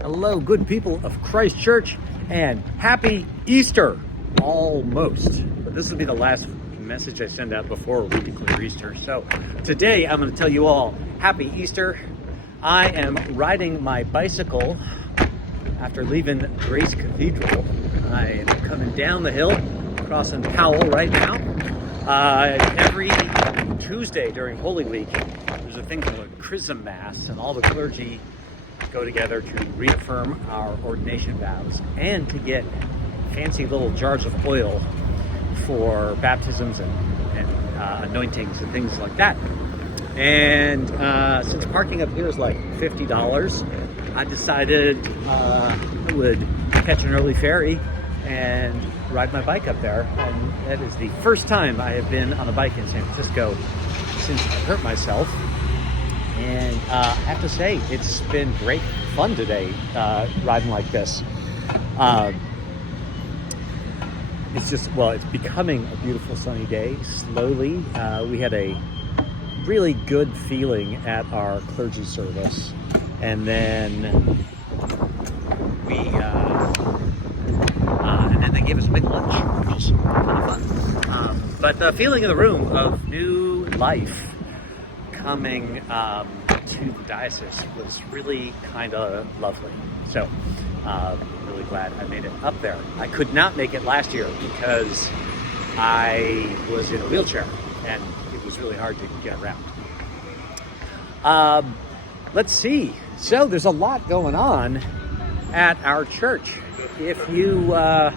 Hello, good people of Christ Church, and happy Easter. Almost. But this will be the last message I send out before we declare Easter. So today I'm going to tell you all happy Easter. I am riding my bicycle after leaving Grace Cathedral. I am coming down the hill, crossing Powell right now. Every Tuesday during Holy Week, there's a thing called a Chrism Mass, and all the clergy go together to reaffirm our ordination vows and to get fancy little jars of oil for baptisms and anointings and things like that. And since parking up here is like $50, I decided I would catch an early ferry and ride my bike up there. And that is the first time I have been on a bike in San Francisco since I hurt myself. And I have to say, it's been great fun today, riding like this. It's becoming a beautiful sunny day, slowly. We had a really good feeling at our clergy service. And then they gave us a big lunch, which was kind of fun. But the feeling in the room of new life coming to the diocese was really kind of lovely. So I'm really glad I made it up there. I could not make it last year because I was in a wheelchair and it was really hard to get around. Let's see. So there's a lot going on at our church. If you're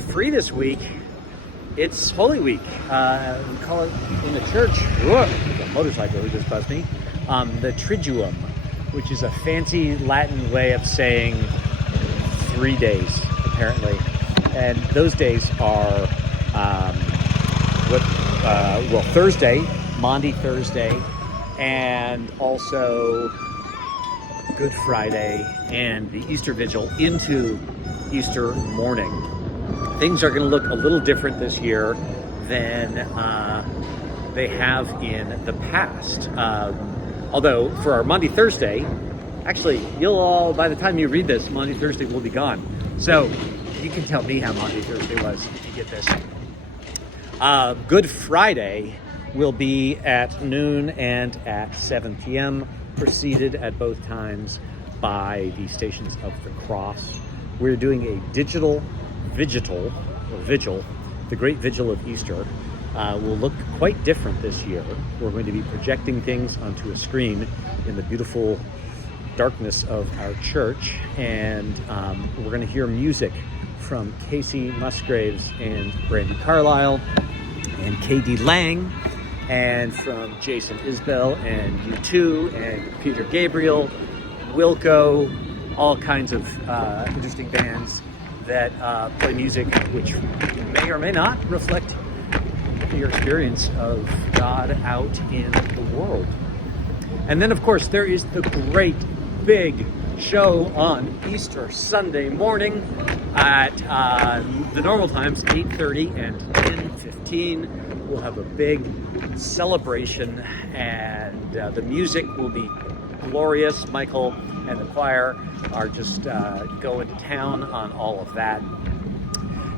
free this week, it's Holy Week. We call it in the church, a motorcycle who just buzzed me, the Triduum, which is a fancy Latin way of saying 3 days, apparently. And those days are Thursday, Maundy Thursday, and also Good Friday and the Easter Vigil into Easter morning. Things are going to look a little different this year than they have in the past. Although for our Maundy Thursday, actually, you'll all, by the time you read this, Maundy Thursday will be gone. So you can tell me how Maundy Thursday was if you get this. Good Friday will be at noon and at 7 p.m., preceded at both times by the Stations of the Cross. We're doing a digital vigil, the Great Vigil of Easter. Will look quite different this year. We're going to be projecting things onto a screen in the beautiful darkness of our church, and we're going to hear music from Casey Musgraves and Brandi Carlile and K.D. Lang, and from Jason Isbell and U2 and Peter Gabriel, Wilco, all kinds of interesting bands that play music which may or may not reflect your experience of God out in the world. And then, of course, there is the great big show on Easter Sunday morning at the normal times, 8:30 and 10:15. We'll have a big celebration, and the music will be glorious. Michael and the choir are just going to town on all of that.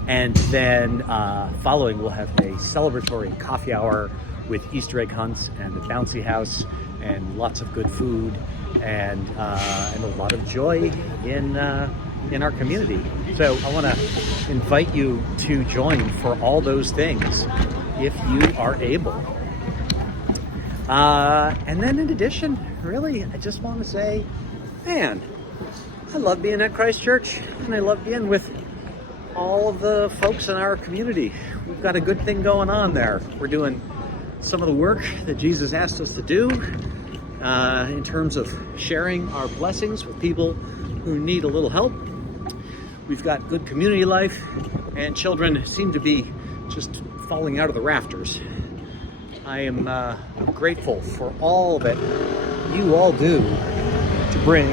And then following, we'll have a celebratory coffee hour with Easter egg hunts and the bouncy house and lots of good food and a lot of joy in our community. So I want to invite you to join for all those things if you are able. And then in addition, really, I just want to say, man, I love being at Christ Church, and I love being with all of the folks in our community. We've got a good thing going on there. We're doing some of the work that Jesus asked us to do in terms of sharing our blessings with people who need a little help. We've got good community life, and children seem to be just falling out of the rafters. I am grateful for all that you all do to bring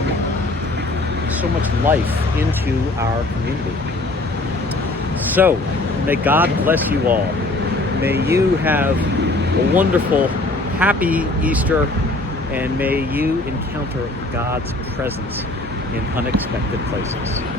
so much life into our community. So, may God bless you all. May you have a wonderful, happy Easter, and may you encounter God's presence in unexpected places.